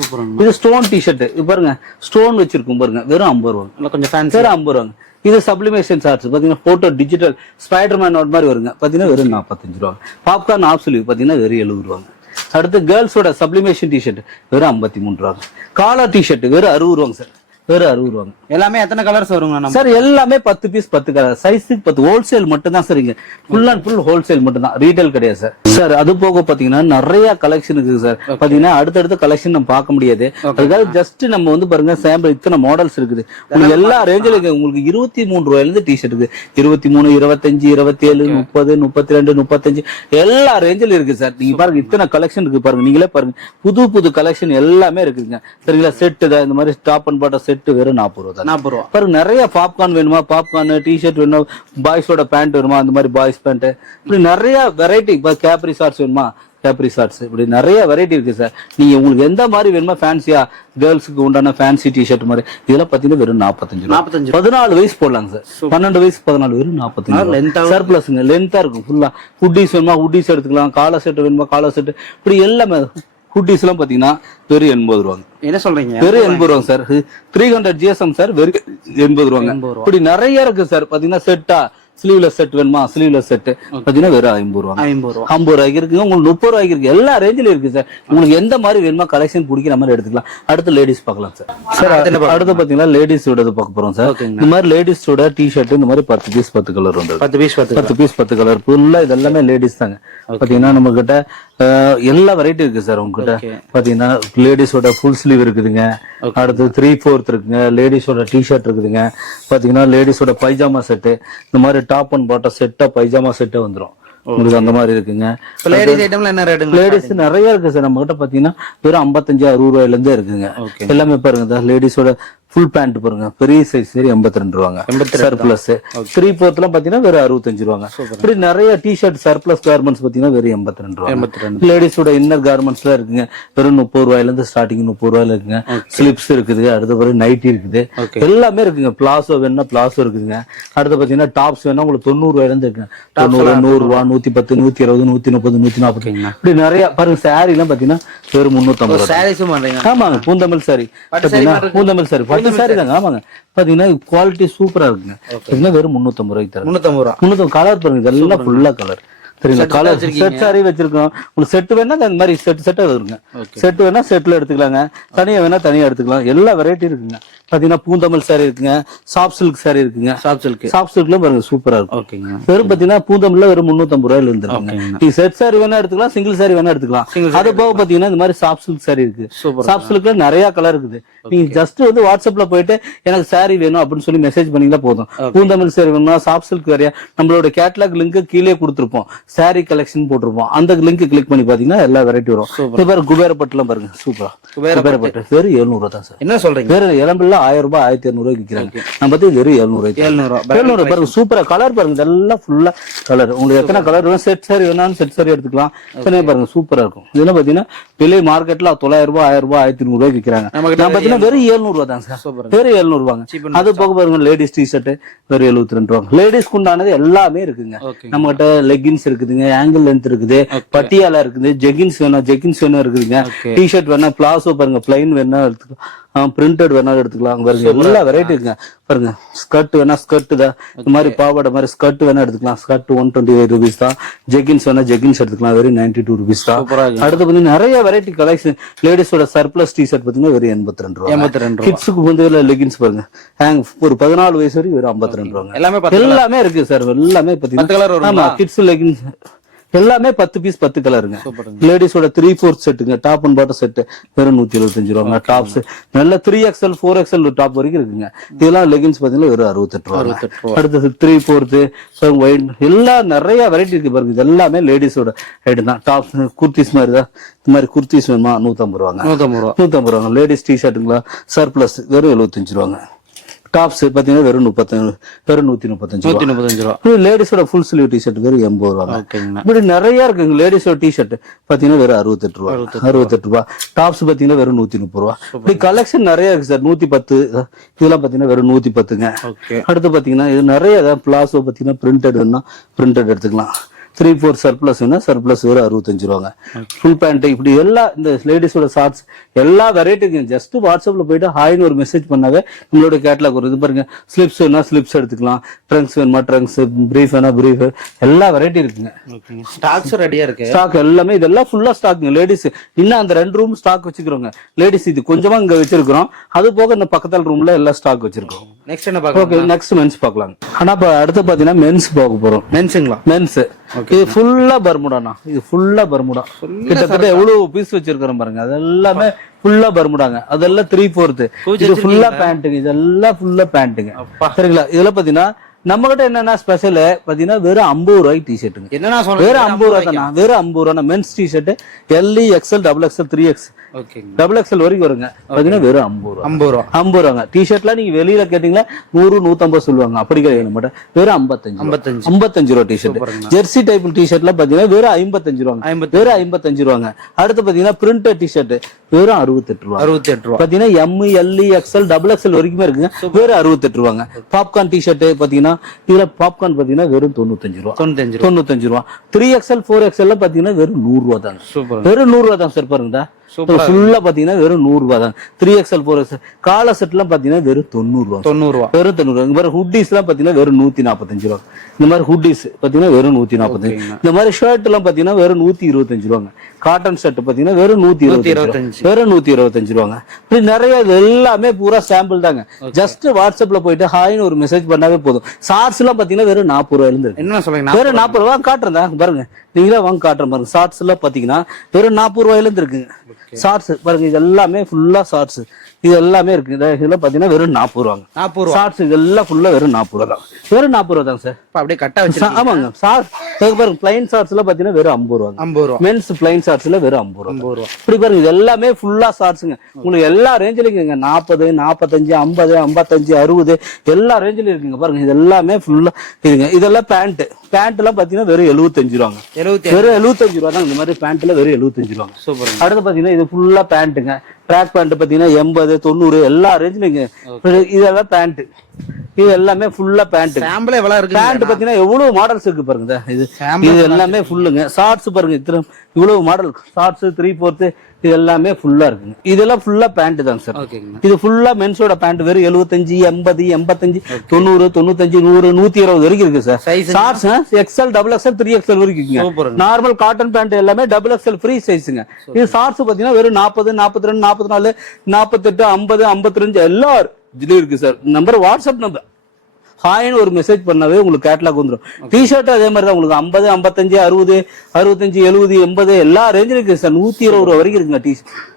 இது ஸ்டோன் டிஷர்ட், இது பாருங்க ஸ்டோன் வச்சிருக்கும் பாருங்க, வெறும் 50 ரூபாங்க. கொஞ்சம் ஃபேன்சி வெறும் 50 ரூபாங்க. இது சப்ளிமேஷன் ஷார்ட்ஸ் பாத்தீங்கன்னா போட்டோ டிஜிட்டல் ஸ்பைடர்மேன் மாதிரி வருங்க, பாத்தீங்கன்னா வெறும் 45 ரூபாங்க. பாப்கார்ன் ஆஃப் ஸ்லீவ் பாத்தீங்கன்னா வெறும் 70 ரூபாங்க. அடுத்து கேர்ள்ஸோட சப்ளிமேஷன் டிஷர்ட் வெறும் 53 ரூபாங்க. காலர் டிஷர்ட் வெறும் 60 ரூபாங்க சார். வெறும் 60 ரூபாங்க. எல்லாமே எத்தனை கலர்ஸ் வருங்க சார்? எல்லாமே 10 பீஸ் 10 கலர், சைஸுக்கு 10. ஹோல்சேல் மட்டும் தான் சார். இங்க ஃபுல் அண்ட் ஃபுல் ஹோல்சேல் மட்டும் தான், ரீட்டைல் கிடையாது சார். சார் அது போக பாத்தீங்கன்னா நிறைய கலெக்ஷன் இருக்கு சார். பாத்தீங்கன்னா அடுத்தடுத்த கலெக்ஷன் நம்ம பார்க்க முடியாது. அதுக்காக ஜஸ்ட் நம்ம வந்து பாருங்க சாம்பிள் இத்தனை மாடல்ஸ் இருக்குது. உங்களுக்கு எல்லா ரேஞ்சில இருக்கு. உங்களுக்கு 23 ரூபாயில இருந்து டிஷர்ட் இருக்கு. 23, 25, 27, 30, 32, 35 எல்லா ரேஞ்சில இருக்கு சார். நீங்க பாருங்க இத்தனை கலெக்ஷன் இருக்கு பாருங்க. நீங்களே பாருங்க, புது புது கலெக்ஷன் எல்லாமே இருக்குங்க. சரிங்களா? செட் தான் இந்த மாதிரி டாப் அண்ட் பாட்டம் செட் வெறும் 40 ரூபா. 40 ரூபா பாருங்க. நிறைய பாப்கார்ன் வேணுமா, பாப்கார்ன் டிஷர்ட் வேணுமா, பாய்ஸோட பேண்ட் வேணுமா, அந்த மாதிரி பாய்ஸ் பேண்ட், இப்படி நிறைய வெரைட்டி. கேப்ரி ஷார்ட்ஸ் வேணுமா, கேப்ரி ஷார்ட்ஸ், இப்படி நிறைய வெரைட்டி இருக்கு சார். நீங்க உங்களுக்கு எந்த மாதிரி வேணுமா, ஃபேன்சியா கேர்ள்ஸுக்கு உண்டான ஃபேன்சி டிஷர்ட் மாதிரி இதெல்லாம் பாத்தீங்கன்னா வெறும் 45 ரூபா. 14 வயசு போடலாங்க சார். 12 வயசு 14 வெறும் 45 சர்ப்ளஸ்ங்க. லென்த்தா இருக்கும் ஃபுல்லா. ஹுட்டிஸ் வேணுமா ஹுட்டிஸ் எடுத்துக்கலாம். காலர் செட் வேணுமா காலர் செட், இப்படி எல்லாமே. ஹுட்டிஸ் எல்லாம் பாத்தீங்கன்னா வெறும் 80 ரூபாங்க. என்ன சொல்றீங்க? வெறும் 80 ரூபாங்க சார். 300 GSM சார் வெறும் 80 ரூபாங்க. இப்படி நிறைய இருக்கு சார். பாத்தீங்கன்னா செட்டா ஸ்லீவ்லெஸ் செட் வேணுமா, ஸ்லீவ்லெஸ் செட் பாத்தீங்கன்னா வெறும் 50 ரூபா. 50 ரூபாய்க்கு இருக்குங்க. உங்களுக்கு 30 ரூபாய்க்கு இருக்கு. எல்லா ரேஞ்சிலும் இருக்கு சார். உங்களுக்கு எந்த மாதிரி வேணுமா கலெக்ஷன் பிடிக்கிற மாதிரி எடுத்துக்கலாம். அடுத்து லேடிஸ் பார்க்கலாம் சார். சார் அடுத்து பாத்தீங்கன்னா லேடிஸோட பார்க்க போறோம் சார். இந்த மாதிரி லேடிஸோட டிஷர்ட் இந்த மாதிரி 10 பீஸ் 10 கலர் வந்து 10 பீஸ் 10 கலர் ஃபுல்லா இதெல்லாமே லேடிஸ் தாங்க. பாத்தீங்கன்னா நம்ம கிட்ட எல்லா வெரைட்டி இருக்கு சார். உங்ககிட்ட பாத்தீங்கன்னா லேடிஸோட ஃபுல் ஸ்லீவ் இருக்குதுங்க. அடுத்து 3/4 இருக்குங்க. லேடிஸோட டிஷர்ட் இருக்குதுங்க. பாத்தீங்கன்னா லேடிஸோட பைஜாமா செட்டு, இந்த மாதிரி டாப் அண்ட் பாட்டம் செட்டா பைஜாமா செட்டே வந்துரும். உங்களுக்கு அந்த மாதிரி இருக்குங்க. லேடிஸ் ஐட்டம்ல என்ன ரேட்டுங்க? லேடிஸ் நிறைய இருக்கு சார். நம்ம கிட்ட பாத்தீங்கன்னா வெறும் 55, 60 ரூபாயில இருந்தே இருக்குங்க. எல்லாமே பாருங்க. லேடிஸோட ஃபுல் பேண்ட் பாருங்க, பெரிய சைஸ் சரி 82 ரூபாங்க. சர்ப்ளஸ் 3/4 எல்லாம் பாத்தீங்கன்னா வெறும் 65 ரூபாங்க. இப்படி நிறைய டிஷர்ட் சர்ப்ளஸ் கார்மெண்ட்ஸ் பாத்தீங்கன்னா வெறும் 82 ரூபாங்க. லேடிஸோட இன்னர் கார்மெண்ட்ஸ் எல்லாம் இருக்குங்க. வெறும் 30 ரூபாயில இருந்து ஸ்டார்டிங் 30 ரூபாயில இருக்குங்க. ஸ்லிப்ஸ் இருக்குது. அடுத்த பிறகு நைட்டி இருக்குது. எல்லாமே இருக்குங்க. பிளாசோ வேணும்னா பிளாசோ இருக்குதுங்க. அடுத்து பாத்தீங்கன்னா டாப்ஸ் வேணா உங்களுக்கு 90 ரூபாயில இருந்து இருக்குங்க. 90, 100 ரூபா, 110, 120, 130, 140 இப்படி நிறைய பாருங்க. சாரி எல்லாம் பாத்தீங்கன்னா வெறும் 350 ரூபாய். ஆமாங்க, பூந்தமிழ் சாரி. பூந்தமிழ் சாரி சாரி தாங்க. ஆமாங்க, பாத்தீங்கன்னா குவாலிட்டி சூப்பரா இருக்குங்க. பாத்தீங்கன்னா வெறும் 350 ரூபாய்க்கு தரும். 350 கலர் பாருங்க. இதெல்லாம் ஃபுல்லா கலர். சரிங்களா? கலர் செட் சாரி வச்சிருக்கோம். உங்களுக்கு செட் வேணா இந்த மாதிரி செட்டா வருங்க. செட் வேணா செட்ல எடுத்துக்கலாங்க. தனியா வேணா தனியா எடுத்துக்கலாம். எல்லா வெரைட்டி இருக்குங்க. பாத்தீங்கன்னா பூந்தமிழ் சாரி இருக்குங்க. சாஃப்ட் சில்க் சாரி இருக்குங்க. சாஃப்ட் சில்க்ல பாருங்க சூப்பரா இருக்கும். வெறும் பாத்தீங்கன்னா பூந்தமிழ்ல வெறும் 350 ரூபாயில இருந்துருங்க. நீ செட் சாரி வேணா எடுத்துக்கலாம், சிங்கிள் சாரி வேணா எடுத்துக்கலாம். அது போக பாத்தீங்கன்னா இந்த மாதிரி சாஃப்ட் சில்க் சாரி இருக்கு. சாஃப்ட் சில்க்ல நிறைய கலர் இருக்குது. நீங்க ஜஸ்ட் வந்து வாட்ஸ்அப்ல போயிட்டு எனக்கு சாரி வேணும் அப்படின்னு சொல்லி மெசேஜ் பண்ணீங்களா போதும். பூந்தமிழ் சாரி வேணும்னா சாஃப்ட் சில்க் வேறையா நம்மளோட கேட்டலாக் லிங்க் கீழே கொடுத்துருப்போம். சாரி கலெக்ஷன் போட்டிருப்போம். அந்த லிங்க் கிளிக் பண்ணி பாத்தீங்கன்னா எல்லா வெரைட்டி வரும். இது பாருங்க குபேரப்பட்டுலாம் பாருங்க சூப்பரா. குபேரப்பட்டு வெறும் 700 ரூபா தான் சார். என்ன சொல்றீங்க? வேற இளம்பிள்ள 1000 ரூபாய் 1200 ரூபாய்க்கு விற்கிறாங்க. நம்ம பத்தி வெறும் 700 பாருங்க. சூப்பரா கலர் பாருங்க. இதெல்லாம் ஃபுல்லா கலர். உங்களுக்கு எத்தனை கலர் வேணும், செட் சாரி வேணாலும் செட் சாரி எடுத்துக்கலாம். பாருங்க சூப்பரா இருக்கும். இதெல்லாம் பாத்தீங்கன்னா விலை மார்க்கெட்ல 900 ரூபாய், 1000 ரூபாய், 1300 ரூபாய்க்கு விற்கிறாங்க. நம்ம பாத்தீங்கன்னா வெறும் 700 ரூபாய் தான் சார். வெறும் 700 ரூபாங்க. அது போக பாருங்க லேடிஸ் டி ஷர்ட் வெறும் 72 ரூபாய். லேடிஸ்க்கு உண்டானது எல்லாமே இருக்குங்க. நம்ம கிட்ட லெகின்ஸ் இருக்குதுங்க, ஆங்கிள் லென்த் இருக்குது, பட்டியாலா இருக்குது, ஜெகின்ஸ் வேணும் இருக்குதுங்க, டி ஷர்ட் வேணா, பிளாசோ பாருங்க பிளைன் வேணா எடுத்துக்கலாம். பிரிண்டட் வேணாலும் எடுத்துக்கலாம். பாருங்க எல்லா வெரைட்டி இருக்குங்க. பாருங்க ஸ்கர்ட் வேணா ஸ்கர்ட் தான், இந்த மாதிரி பாவாடை மாதிரி ஸ்கர்ட் வேணா எடுத்துக்கலாம். ஸ்கர்ட் 128 rupees தான். ஜெகின்ஸ் வேணா ஜெகின்ஸ் எடுத்துக்கலாம், வெறும் 92 rupees தான். அடுத்து வந்து நிறைய வெரைட்டி கலெக்ஷன். லேடிஸோட சர்ப்ளஸ் டிஷர்ட் பாத்தீங்கன்னா வெறும் 82 ரூபா. 82 ரூபா. கிட்ஸுக்கு வந்து லெகின்ஸ் பாருங்க, ஒரு 14 வயசு வரைக்கும் வெறும் 52 ரூபாங்க. எல்லாமே இருக்கு சார். எல்லாமே பாத்தீங்கன்னா ஆமா கிட்ஸ் லெகின்ஸ் எல்லாமே 10 பீஸ் 10 கலருங்க. லேடிஸோட 3/4 செட்டுங்க. டாப் அண்ட் பாட்டம் செட் வெறும் 175 ரூபாங்க. டாப்ஸ் நல்ல 3XL 4XL டாப் வரைக்கும் இருக்குங்க. இதெல்லாம் லெகின்ஸ் பாத்தீங்கன்னா வெறும் 68 ரூபா. அடுத்தது 3/4 ஒயிட் எல்லாம் நிறைய வெரைட்டி இருக்கு பாருங்க. இது எல்லாமே லேடிஸோட ஐட்டம் தான். டாப்ஸ் குர்த்திஸ் மாதிரி தான். இந்த மாதிரி குர்த்திஸ் வேணுமா 150 ரூபாங்க. 150 ரூபாங்க. லேடிஸ் டிஷர்ட்டுங்களா சர்ப்ளஸ் வெறும் 75 ரூபாங்க. டாப்ஸ் பாத்தீங்கன்னா வெறும் 135 ரூபா. லேடிஸோட ஃபுல் ஸ்லீவ் டிஷர்ட் வெறும் 80 ரூபா. இப்படி நிறைய இருக்குங்க. லேடிஸோட டிஷர்ட் பாத்தீங்கன்னா வெறும் 68 ரூபா. டாப்ஸ் பாத்தீங்கன்னா வெறும் 130 ரூபா. இப்படி கலெக்ஷன் நிறைய இருக்கு சார். 110 இதெல்லாம் பாத்தீங்கன்னா வெறும் 110ங்க. அடுத்து பாத்தீங்கன்னா இது நிறைய பிளாசோ பாத்தீங்கன்னா பிரிண்டட் எடுத்துக்கலாம். 3/4 சர்ப்ளஸ் சர்ப்ளஸ் வெறும் 65 ரூபாங்க. ஃபுல் பேண்ட் இப்படி எல்லா இந்த லேடிஸோட ஷார்ட்ஸ் எல்லா வெரைட்டிங்க. ஜஸ்ட் வாட்ஸ்அப்ல போயிட்டு ஹாய்னு ஒரு மெசேஜ் பண்ணாவே நம்மளோட கேட்டலாக் வரும். இது பாருங்க ஸ்லிப்ஸ் வேணா ஸ்லிப்ஸ் எடுத்துக்கலாம், ட்ரங்க்ஸ் வேணுமா ட்ரங்க்ஸ், பிரீஃப் வேணா பிரீஃப், எல்லா வெரைட்டி இருக்குங்க. ஸ்டாக்ஸ் ரெடியா இருக்கு. ஸ்டாக் எல்லாமே இதெல்லாம் ஃபுல்லா ஸ்டாக்ங்க. லேடிஸ் இன்னும் அந்த 2 ரூம் ஸ்டாக் வச்சுக்கிறோங்க. லேடிஸ் இது கொஞ்சமா இங்க வச்சிருக்கிறோம். அது போக இந்த பக்கத்தால் ரூம்ல எல்லாம் ஸ்டாக் வச்சிருக்கோம். நெக்ஸ்ட் என்ன பார்க்கலாம்? ஓகே நெக்ஸ்ட் மென்ஸ் பார்க்கலாம். ஆனா இப்ப அடுத்து பாத்தீங்கன்னா மென்ஸ் பார்க்க போறோம். மென்ஸ்ங்களா? மென்ஸ் இது ஃபுல்லா பர்முடாண்ணா. இது ஃபுல்லா பர்முடா. கிட்டத்தட்ட எவ்வளவு பீஸ் வச்சிருக்கிறோம் பாருங்க. அதெல்லாமே ஃபுல்லா பர்முடாங்க. அதெல்லாம் 3/4. இது ஃபுல்லா பேண்ட்டுங்க. இதெல்லாம் ஃபுல்லா பேண்ட்டுங்க. சரிங்களா? இதுல பாத்தீங்கன்னா நம்ம கிட்ட என்னன்னா ஸ்பெஷல் பாத்தீங்கன்னா வெறும் 50 ரூபாய்க்கு டிஷர்ட்டுங்க. என்னன்னா வெறும் 50 ரூபா தானா? வெறும் 50 ரூபா. Men's t-shirt LE XL XXL 3X XXL வரைக்கும் வருங்க. பாத்தீங்கன்னா வெறும் 50 ரூபாங்க. டிஷர்ட்லாம் நீங்க வெளியில கேட்டீங்கன்னா 100 150 சொல்லுவாங்க. அப்படி கிடையாது மட்டும் வெறும் 55 ரூபா டிஷர்ட். ஜெர்சி டைப் டிஷர்ட்லாம் பாத்தீங்கன்னா வெறும் 55 ரூபாங்க. வெறும் 55 ரூபாங்க. அடுத்து பாத்தீங்கன்னா பிரிண்டட் டிஷர்ட் வெறும் 68 ரூபா. பாத்தீங்கன்னா MLE XL XXL வரைக்குமே இருக்குங்க. வெறும் 68 ரூபாங்க. பாப்கார்ன் டிஷர்ட் பாத்தீங்கன்னா இதுல பாப்கார்ன் பாத்தீங்கன்னா வெறும் 95 ரூபா. 3XL 4XL பாத்தீங்கன்னா வெறும் 100 ரூபா தாங்க. வெறும் 100 ரூபா தான் சார். பாருங்க ஃபுல்லா பாத்தீங்கன்னா வெறும் 100 ரூபா தான். 3XL 4XL கால செட் எல்லாம் பாத்தீங்கன்னா வெறும் 90 ரூபா. வெறும் 90 ரூபா. இந்த மாதிரி ஹுட்டிஸ் எல்லாம் பாத்தீங்கன்னா வெறும் 145 ரூபா. இந்த மாதிரி ஹுட்டிஸ் பாத்தீங்கன்னா வெறும் 145. இந்த மாதிரி ஷர்ட் எல்லாம் பாத்தீங்கன்னா வெறும் 125 ரூபாங்க. காட்டன் ஷர்ட் பாத்தீங்கன்னா வெறும் 125 வெறும் 125 ரூபாங்க. இப்படி நிறைய எல்லாமே பூரா சாம்பிள் தாங்க. ஜஸ்ட் வாட்ஸ்அப்ல போயிட்டு ஹாய்னு ஒரு மெசேஜ் பண்ணாவே போதும். ஷார்ட்ஸ் எல்லாம் பாத்தீங்கன்னா வெறும் 40 ரூபாயில இருந்து என்ன சொல்றீங்க? வெறும் 40 ரூபா காட்டுறேன் பாருங்க. நீங்களே வாங்க காட்டுறேன் பாருங்க. ஷார்ட்ஸ் எல்லாம் பாத்தீங்கன்னா வெறும் 40 ரூபாயில இருந்து இருக்குங்க. ஷார்ட்ஸ் பாருங்க. இது எல்லாமே ஃபுல்லா ஷார்ட்ஸ். இது எல்லாமே இருக்கு. இதெல்லாம் பாத்தீங்கன்னா வெறும் 40 ரூபாங்க. ஷார்ட்ஸ் இதெல்லாம் ஃபுல்லா வெறும் 40 ரூபா தான். வெறும் 40 ரூபா தான் சார். அப்படியே கட்டா வச்சு ஆமாங்க. பாருங்க பிளைன் ஷார்ட்ஸ் எல்லாம் பாத்தீங்கன்னா வெறும் 50 ரூபா. மென்ஸ் பிளைன் ஷார்ட்ஸ்ல வெறும் 50 ரூபா. இப்படி பாருங்க. இது எல்லாமே ஃபுல்லா ஷார்ட்ஸ்ங்க. உங்களுக்கு எல்லா ரேஞ்சிலும் இருக்குங்க. 40 45 50 55 60 எல்லா ரேஞ்சிலும் இருக்குங்க. பாருங்க இது எல்லாமே ஃபுல்லா இதுங்க. இதெல்லாம் பேண்ட் எல்லாம் பாத்தீங்கன்னா வெறும் 75 ரூபாங்க. வெறும் 75 ரூபா தான். இந்த மாதிரி பேண்ட்ல வெறும் 75 ரூபாங்க. அடுத்து பாத்தீங்கன்னா இது ஃபுல்லா பேண்ட்டுங்க. ட்ராக் பேண்ட் பாத்தீங்கன்னா 80 90 எல்லா ரேஞ்சிலுங்க. இதெல்லாம் பேண்ட். இது எல்லாமே ஃபுல்லா பேண்ட். பேண்ட் பாத்தீங்கன்னா எவ்வளவு மாடல்ஸ் இருக்கு பாருங்க. இது எல்லாமே ஃபுல்லுங்க. ஷார்ட்ஸ் பாருங்க. இவ்வளவு மாடல் ஷார்ட்ஸ் 3/4 இது எல்லாமே ஃபுல்லா இருக்குங்க. இதெல்லாம் ஃபுல்லா பேண்ட் தாங்க சார். இது ஃபுல்லா மென்ஸோட பேண்ட் வெறும் 75 80 85 90 95 100 120 வரைக்கும் இருக்கு sir. Shorts XL XXL 3XL வரைக்கும் இருக்குங்க. நார்மல் காட்டன் பேண்ட் எல்லாமே XXL ஃப்ரீ சைஸ்ங்க. இது ஷார்ட்ஸ் பாத்தீங்கன்னா வெறும் 40 42 44 48 50 55 எல்லா இதுலயும் இருக்கு சார். நம்பர் வாட்ஸ்அப் நம்பர் ஹாய்னு ஒரு மெசேஜ் பண்ணாவே உங்களுக்கு கேட்டலாக் வந்துடும். டிஷர்ட் அதே மாதிரி தான். உங்களுக்கு 50 55 60 65 70 80 எல்லா ரேஞ்சிலும் இருக்கு சார். 120 ரூபா வரைக்கும் இருக்குங்க.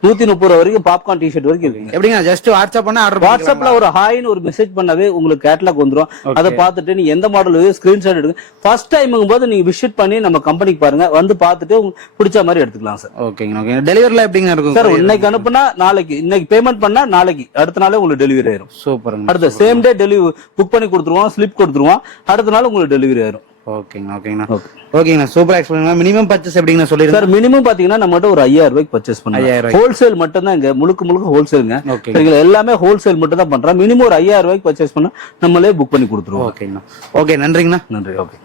130 ரூபா வரைக்கும் பாப்கார்ன் டிஷர்ட் வரைக்கும் இருக்குங்க. எப்படிங்க? ஜஸ்ட் வாட்ஸ்அப் பண்ணா ஆர்டர் வாட்ஸ்அப்ல ஒரு ஹாய்னு ஒரு மெசேஜ் பண்ணாவே உங்களுக்கு கேட்டலாக் வந்துடும். அதை பார்த்துட்டு நீங்க எந்த மாடல் ஸ்கிரீன்ஷாட் எடுங்க. ஃபர்ஸ்ட் டைமுங்கும் போது நீங்க விசிட் பண்ணி நம்ம கம்பெனிக்கு பாருங்க. வந்து பார்த்துட்டு உங்களுக்கு பிடிச்ச மாதிரி எடுத்துக்கலாம் சார். ஓகேங்க. டெலிவரில எப்படிங்க இருக்கும் சார்? இன்னைக்கு அனுப்புனா நாளைக்கு, இன்னைக்கு பேமெண்ட் பண்ணா நாளைக்கு, அடுத்த நாளே உங்களுக்கு டெலிவரி ஆயிரும். சூப்பருங்க. அடுத்த சேம் டே டெலிவரி புக் பண்ணி கொடுத்துருவோம். ஸ்லிப் கொடுத்துருவோம். அடுத்த நாள் உங்களுக்கு டெலிவரி ஆயிரும். ஓகேங்கண்ணா. சூப்பரா எக்ஸ்பிளைன். மினிமம் பர்ச்சேஸ் எப்படிங்க சொல்லிருங்க சார்? மினிமம் பாத்தீங்கன்னா நம்ம ஒரு 5000 ரூபாய்க்கு பர்ச்சேஸ் பண்ணலாம். ஹோல்சேல் மட்டும் தான். இங்க முழுக்க ஹோல்சேலுங்க. சரிங்களா? எல்லாமே ஹோல்சேல் மட்டும் தான் பண்றோம். மினிமம் ஒரு 5000 ரூபாய்க்கு பர்ச்சேஸ் பண்ணா நம்மளே புக் பண்ணி கொடுத்துருவோம். ஓகேங்கண்ணா. ஓகே நன்றிங்கண்ணா. நன்றி. ஓகே.